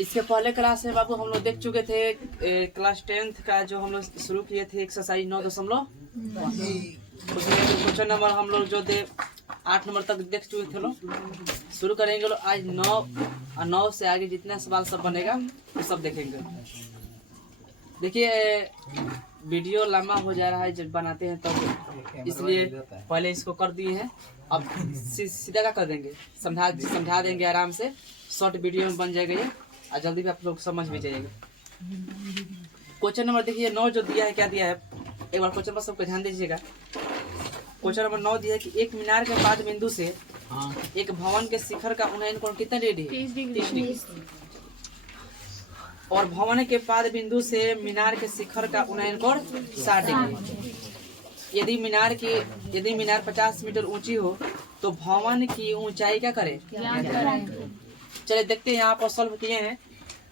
इसके पहले क्लास में बाबू हम लोग देख चुके थे क्लास 10th का जो हम लोग शुरू किए थे एक्सरसाइज 9 दशमलव उसमें क्वेश्चन नंबर हम लोग जो दे 8 नंबर तक देख चुके थे लोग। शुरू करेंगे लोग आज 9 से आगे जितना सवाल सब बनेगा वो सब देखेंगे। देखिए वीडियो लंबा हो जा रहा है जब बनाते हैं तब, इसलिए पहले इसको कर दिए हैं। अब सीधा का कर देंगे, समझा देंगे आराम से। शॉर्ट वीडियो में बन जाएगा ये और जल्दी भी आप लोग समझ भी जाइएगा। क्वेश्चन नंबर देखिए 9 जो दिया है, क्या दिया है एक बार क्वेश्चन पर सबको ध्यान दीजिएगा। क्वेश्चन नंबर 9 दिया है कि एक मीनार के पाद बिंदु से एक भवन के शिखर का उन्नयन कोण कितना डिग्री है? 30 डिग्री। और भवन के पाद बिंदु से मीनार के शिखर का उन्नयन कोण 60 डिग्री। यदि मीनार 50 मीटर ऊंची हो तो भवन की ऊंचाई क्या करे? चलिए देखते हैं, यहाँ पर सॉल्व किए हैं,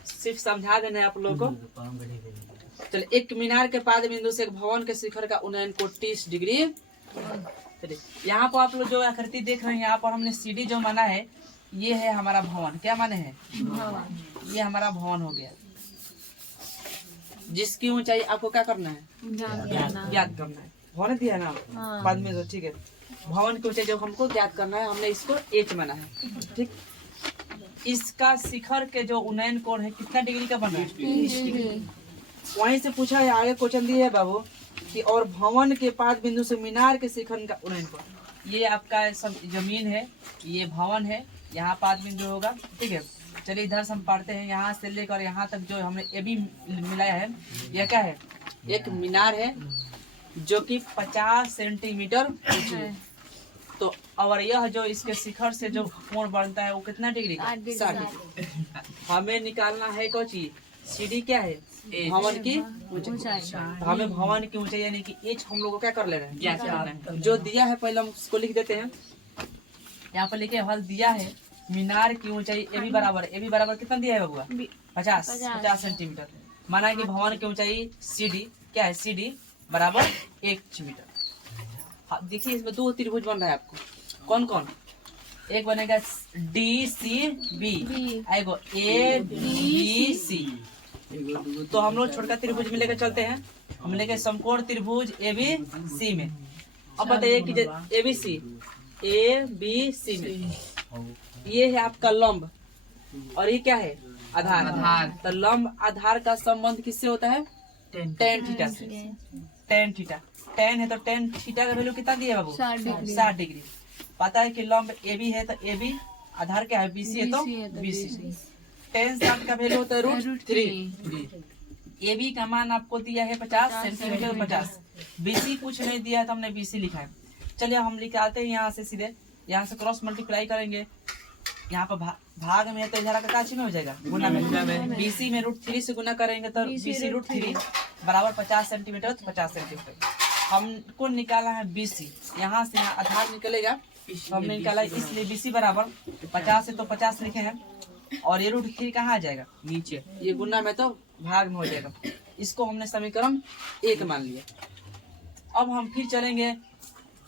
सिर्फ समझा देना है आप लोगों को। चलिए एक मीनार के पाद बिंदु से एक भवन के शिखर का उन्नयन कोण 30 डिग्री। चलिए यहाँ पर आप लोग जो आकृति देख रहे हैं, यहाँ पर हमने सीढ़ी जो माना है ये है हमारा भवन। क्या माने हैं? ये हमारा भवन हो गया, जिसकी ऊंचाई आपको क्या करना है? ज्ञात करना है। भवन दिया ना बाद में, तो ठीक है। भवन की ऊंचाई जब हमको ज्ञात करना है, हमने इसको एच माना है, ठीक। इसका शिखर के जो उन्नयन कोण है कितना डिग्री का बना है? 30 डिग्री। वहीं से पूछा है, आगे क्वेश्चन दिया है बाबू कि और भवन के पाद बिंदु से मीनार के शिखर का उन्नयन कोण। ये आपका सब जमीन है, ये भवन है, यहाँ पाद बिंदु होगा, ठीक है। चलिए इधर से हम पढ़ते हैं, यहाँ से लेकर यहाँ तक जो हमने ए बी मिलाया है, यह क्या है? एक मीनार है जो कि 50 सेंटीमीटर ऊंची है। तो और यह जो इसके शिखर से जो कोण बनता है वो कितना डिग्री का? 60 डिग्री। हमें निकालना है कौन चीज? सीढ़ी क्या है? भवन की ऊंचाई। तो हमें भवन की ऊंचाई यानी कि एच हम लोग को क्या कर ले रहे हैं? जो दिया है पहले हम उसको लिख देते हैं। यहाँ पर लिखे हल दिया है मीनार की ऊंचाई ए बी बराबर कितना दिया है बबुआ? 50 सेंटीमीटर। माना कि भवन की ऊंचाई सी डी क्या है? सी डी बराबर 1 मीटर। देखिए इसमें 2 त्रिभुज बन रहा है आपको। कौन कौन? एक बनेगा डी सी बी, आएगा ए बी सी। तो हम लोग छोटका त्रिभुज में लेकर चलते हैं, हम लेके समकोण त्रिभुज ए बी सी में। अब बताइए कि ए बी सी में ये है आपका लंब और ये क्या है? आधार। तो लंब आधार का संबंध किससे होता है? टेन थीटा से। टेन थीटा, टेन है तो टेन थीटा का वैल्यू कितना दिया बाबू? 60 डिग्री। पता है कि लंब ए बी है तो ए बी, आधार क्या है? बीसी है तो बीसी। टेन 60 का वैल्यू होता है √3। ए बी का मान आपको दिया है 50 सेंटीमीटर 50। बीसी कुछ नहीं दिया है तो हमने बीसी लिखा है। चलिए हम निकालते हैं यहाँ से, सीधे यहाँ से क्रॉस मल्टीप्लाई करेंगे। यहाँ पर भाग में है तो इधर का काची में हो जाएगा गुना में। बीसी में √3 से गुना करेंगे तो बीसी √3 बराबर 50 सेंटीमीटर तो 50 सेंटीमीटर। हमको निकाला है बीसी, यहाँ से यहाँ आधार निकलेगा तो हमने निकाला, इसलिए बीसी बराबर 50 है तो 50 लिखे हैं और ये √3 कहाँ आ जाएगा? नीचे। ये गुना में तो भाग में हो जाएगा। इसको हमने समीकरण 1 मान लिया। अब हम फिर चलेंगे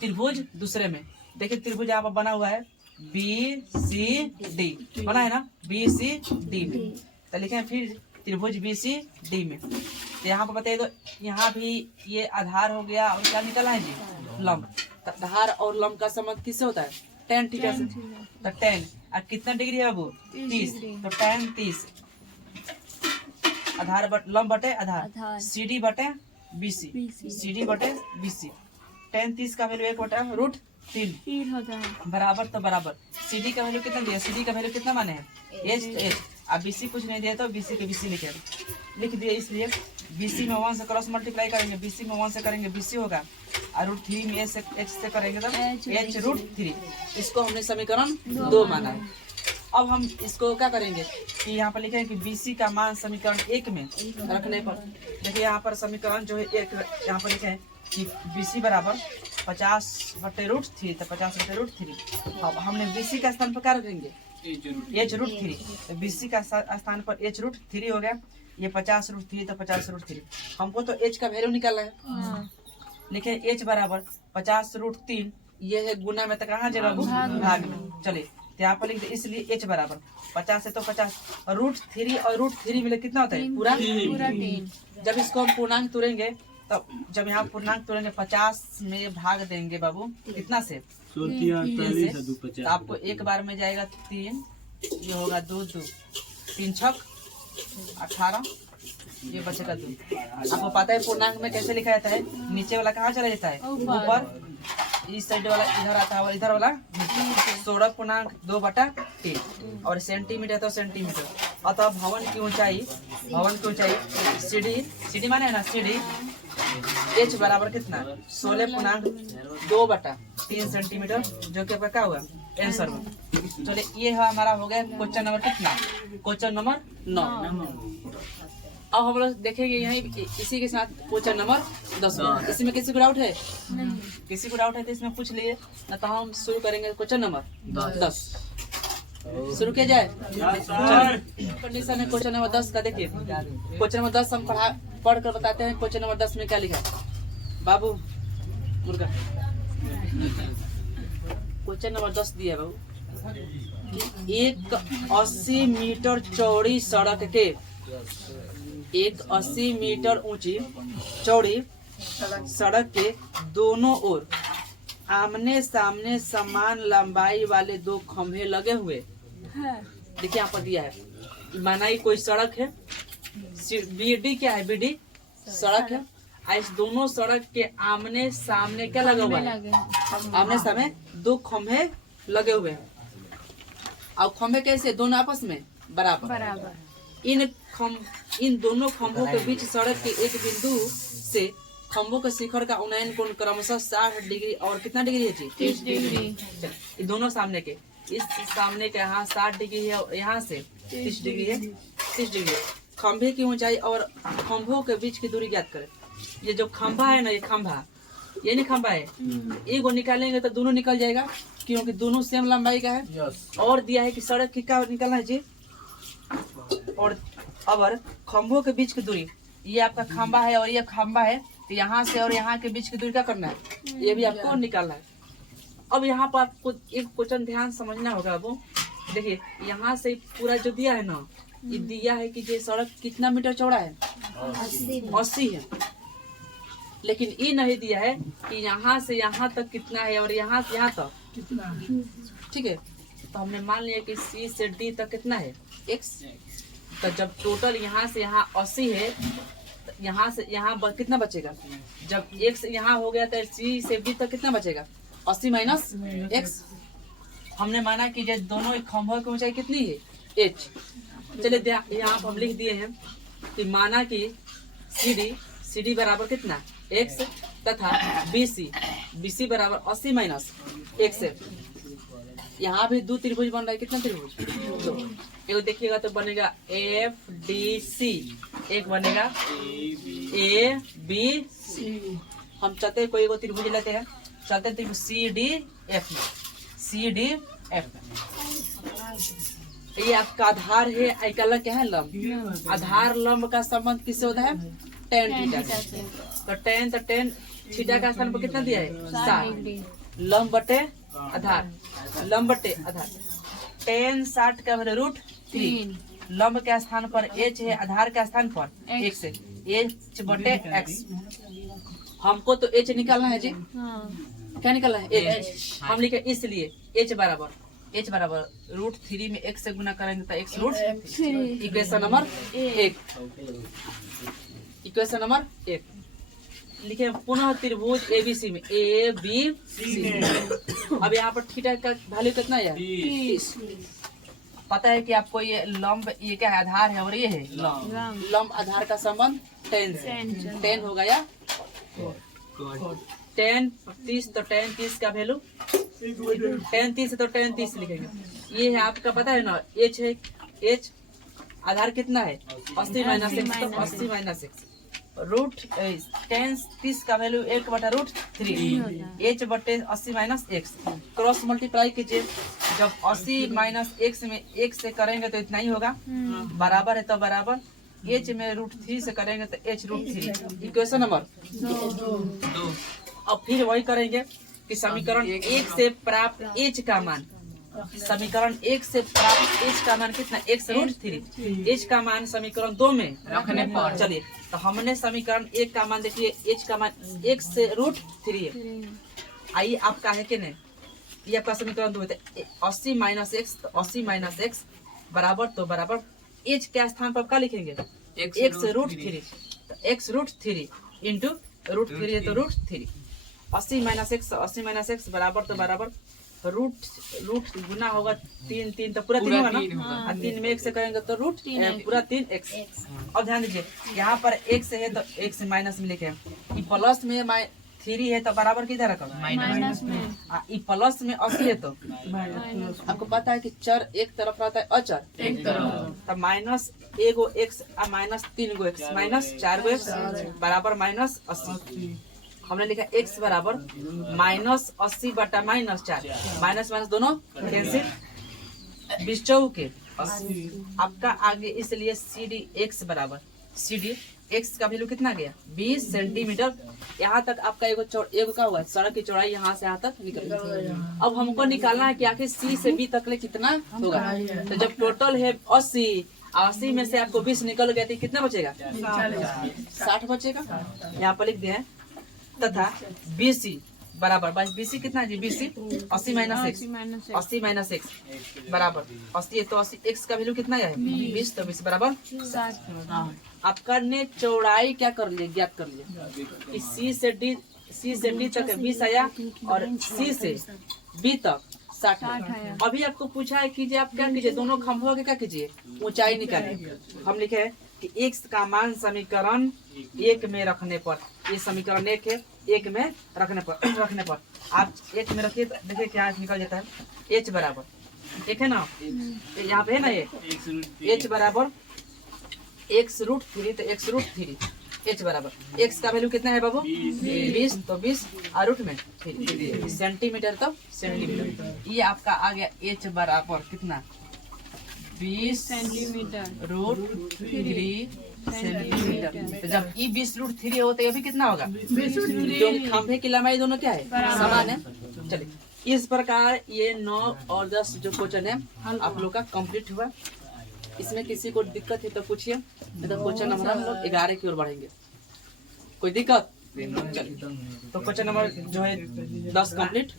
त्रिभुज दूसरे में। देखिए त्रिभुज यहाँ पर बना हुआ है बी सी डी, बना है ना? बी सी डी में तो लिखे फिर त्रिभुज बी सी डी में। तो यहाँ पर बताइए तो यहाँ भी ये आधार हो गया और क्या निकला है जी? लंब। तो आधार और लंब का संबंध किससे होता है? टेन थीटा से। तो टेन और कितना डिग्री है बाबू? 30। तो टेन 30 आधार लंब बटे आधार, सी डी बटे बीसी, सी डी बटे बीसी। टेन 30 का वैल्यू 1/√3 होता है बराबर। तो बराबर सी डी का वैल्यू कितना दिया? सी डी का वैल्यू कितना माने हैं? एच तो एच। अब बीसी कुछ नहीं दिया तो बीसी के बीसी लिख दिए। इसलिए बीसी में 1 से क्रॉस मल्टीप्लाई करेंगे, बीसी में 1 से करेंगे बीसी होगा और √3 में एच से करेंगे तो एच √3। इसको हमने समीकरण 2 माना है। अब हम इसको क्या करेंगे कि यहाँ पर लिखे हैं कि बीसी का मान समीकरण 1 में रखने पर देखिए यहाँ पर समीकरण जो है 1 यहाँ पर लिखे हैं कि बीसी बराबर 50/√3 तो 50/√3। अब हमने बीसी का स्थान पर क्या रखेंगे? h√3। तो बीसी का स्थान पर h√3 हो गया। ये 50√3 तो 50√3। हमको तो h का वैल्यू निकालना है। लिखे h बराबर 50√3, ये है गुना में तो कहाँ जगह? भाग में। चलिए तो यहाँ पर लिख दे, इसलिए h बराबर 50 है तो 50 √3 और √3 मिले कितना होता है पूरा 10। जब इसको हम पूर्णांक तोड़ेंगे तब जब यहाँ पूर्णांक तोड़ेंगे 50 में भाग देंगे बाबू कितना से 3 से, तो आपको एक बार में जाएगा 3, ये होगा 2 2 3 छक 18, ये बचेगा 2। आपको पता है पूर्णांक में कैसे लिखा जाता है, नीचे वाला कहाँ चला जाता है ऊपर, इस साइड वाला इधर आता है और इधर वाला 16.2/3 और सेंटीमीटर तो सेंटीमीटर। अतः भवन की ऊंचाई सीढ़ी माने है ना सीढ़ी h बराबर कितना 16.2/3 सेंटीमीटर, जो कि आपका क्या हुआ आंसर हुआ। चलिए ये हमारा हो गया क्वेश्चन नंबर कितना, क्वेश्चन नंबर 9। अब हम लोग देखेंगे यहीं इसी के साथ क्वेश्चन नंबर 10। इसमें किसी को डाउट है? किसी को डाउट है तो इसमें पूछ लिए, न तो हम शुरू करेंगे क्वेश्चन नंबर 10। शुरू किया जाए। कंडीशन है क्वेश्चन नंबर 10 का। देखिए क्वेश्चन नंबर 10 हम पढ़ कर बताते हैं क्वेश्चन नंबर 10 में क्या लिखा है बाबू मुर्गा। क्वेश्चन नंबर 10 दिया है बाबू कि एक 80 मीटर चौड़ी सड़क के, एक 80 मीटर ऊंची चौड़ी सड़क के दोनों ओर आमने सामने समान लंबाई वाले 2 खंभे लगे हुए। देखिए यहाँ पर दिया है, माना ही कोई सड़क है, बीडी क्या है, बीडी सड़क है, इस दोनों सड़क के आमने सामने क्या लगा हुआ है, आमने सामने 2 खंभे लगे हुए हैं। और खंभे कैसे, दोनों आपस में बराबर। इन दोनों खंभों के बीच सड़क के एक बिंदु से खंभों के शिखर का उन्नयन कोण क्रमशः 60 डिग्री और कितना डिग्री है जी 30 डिग्री। ये दोनों सामने के, इस सामने के यहाँ 60 डिग्री है और यहाँ से 30 डिग्री है, 30 डिग्री। खंभे की ऊंचाई और खंभों के बीच की दूरी ज्ञात करें। ये जो खंभा है ना, ये खंभा, ये नहीं खंभा है, एक को निकालेंगे तो दोनों निकल जाएगा क्योंकि दोनों सेम लंबाई का है। और दिया है कि सड़क की क्या निकलना है जी, और अब खंभों के बीच की दूरी, ये आपका खंभा है और ये खंभा है, तो यहाँ से और यहाँ के बीच की दूरी क्या करना है, ये भी आपको निकालना है। अब यहाँ पर आपको एक क्वेश्चन ध्यान समझना होगा। अब देखिए यहाँ से पूरा जो दिया है ना, ये दिया है कि ये सड़क कितना मीटर चौड़ा है, 80 है, लेकिन ये नहीं दिया है कि यहाँ से यहाँ तक कितना है और यहाँ से यहाँ तक कितना। ठीक है, तो हमने मान लिया कि C से D तक कितना है x, तो जब टोटल यहाँ से यहाँ 80 है, यहाँ से यहाँ कितना बचेगा, जब x यहाँ हो गया तो C से B तक कितना बचेगा 80 माइनस x। हमने माना कि ये दोनों खंभों की ऊंचाई कितनी है h। चलिए यहाँ हम लिख दिए हैं कि माना कि CD बराबर कितना x तथा BC बराबर 80 माइनस x है। यहाँ भी 2 त्रिभुज बन रहा है, कितना त्रिभुज, 2। एक देखिएगा तो बनेगा FDC, एक बनेगा ABC। हम चलते कोई को त्रिभुज लेते हैं, चलते त्रिभुज CDF। ये आपका आधार है, अलग क्या है लंब। आधार लंब का संबंध किससे होता है, tan थीटा से। तो tan थीटा का स्थान पर कितना दिया है 60, लंब बटे आधार, लंब बटे आधार। tan 60 का √3, लंब के स्थान पर h है, आधार के स्थान पर x है, h बटे x। हमको तो h निकालना है जी, क्या निकालना है h। हम लिखे इसलिए h बराबर √3 में x से गुना करेंगे तो x √3। Equation number 1, equation number 1 लिखे पुनः त्रिभुज ABC में ABC। अब यहाँ पर थीटा का वैल्यू कितना है 30। पता है कि आपको ये लंब, ये क्या है आधार है और ये है लंब आधार का संबंध tan से, tan हो गया tan 30, तो tan 30 का वैल्यू tan 30 है तो tan 30 लिखेंगे। ये है आपका पता है ना h है, h आधार कितना है 80 माइनस x, तो 80 माइनस x tan 30 का वैल्यू 1/√3 h बटे 80 माइनस x। क्रॉस मल्टीप्लाई कीजिए, जब 80 माइनस x में x से करेंगे तो इतना ही होगा, बराबर है तो बराबर, h में √3 से करेंगे तो h √3। Equation number 2। अब फिर वही करेंगे कि समीकरण 1 से प्राप्त h का मान समीकरण 1 से प्राप्त h का मान कितना, x√3। h का मान समीकरण 2 में रखने पर, चलिए तो हमने समीकरण 1 का मान देखिए, h का मान x√3 है। आइए आपका है कि नहीं, ये आपका समीकरण 2 है। 80 माइनस एक्स, तो 80 माइनस एक्स बराबर, तो बराबर h के स्थान पर क्या लिखेंगे, x√3। तो x√3 इंटू √3 है तो √3। 80 माइनस एक्स, 80 माइनस एक्स बराबर, तो बराबर रूट गुना होगा 3, 3 तो पूरा 3 होगा ना, और 3 में 1 से करेंगे तो रूट पूरा 3x। अब ध्यान दीजिए यहाँ पर x है तो x माइनस में लिखे, प्लस में 3 है तो बराबर किधर रखा, माइनस में। प्लस में 80 है तो आपको पता है कि चर एक तरफ रहता है, अचर एक तरफ, तो माइनस एगो x माइनस 3 गो x माइनस 4 गो x बराबर माइनस 80। हमने लिखा x बराबर माइनस 80 बटा माइनस 4, माइनस माइनस दोनों कैंसिल, 20 चौके 80 आपका आगे, इसलिए CD x बराबर CD x का वैल्यू कितना गया, 20 सेंटीमीटर। यहाँ तक आपका एगो का हुआ सड़क की चौड़ाई यहाँ से यहाँ तक निकल गई। अब हमको निकालना है कि आखिर C से B तक ले कितना होगा, तो जब टोटल है 80 में से आपको 20 निकल गया तो कितना बचेगा, 60 बचेगा। यहाँ पर लिख दिया तथा BC बराबर, BC कितना है जी, BC 80 minus x, 80 minus x बराबर 80 है तो 80 x का वैल्यू कितना है 20, तो 20 बराबर 60। आपका ने चौड़ाई क्या कर लिया, ज्ञात कर लिया कि C से D तक 20 आया और C से B तक 60 है। अभी आपको पूछा है कीजिए, आप क्या कीजिए, दोनों खंभों के क्या कीजिए, ऊंचाई निकालिए। हम लिखे है कि x का मान समीकरण 1 में रखने पर, ये समीकरण 1 है, 1 में रखने पर आप 1 में रखिए, देखिए क्या निकल जाता है, h बराबर 1 है ना, यहाँ पे है ना ये h बराबर x√3, तो x√3 h बराबर x का वैल्यू कितना है बाबू, 20, तो 20 और रूट में सेंटीमीटर, तो सेंटीमीटर। ये आपका आ गया h बराबर कितना, 20 सेंटीमीटर √3 सेंटीमीटर। तो जब ये 20 √3 हो तो अभी कितना होगा, जो खंभे की लंबाई दोनों क्या है, समान है। चलिए इस प्रकार ये 9 और 10 जो क्वेश्चन है आप लोग का कंप्लीट हुआ। इसमें किसी को दिक्कत है तो पूछिए, नहीं तो क्वेश्चन नंबर हम लोग 11 की ओर बढ़ेंगे। कोई दिक्कत, चलिए तो क्वेश्चन नंबर जो है 10 कंप्लीट।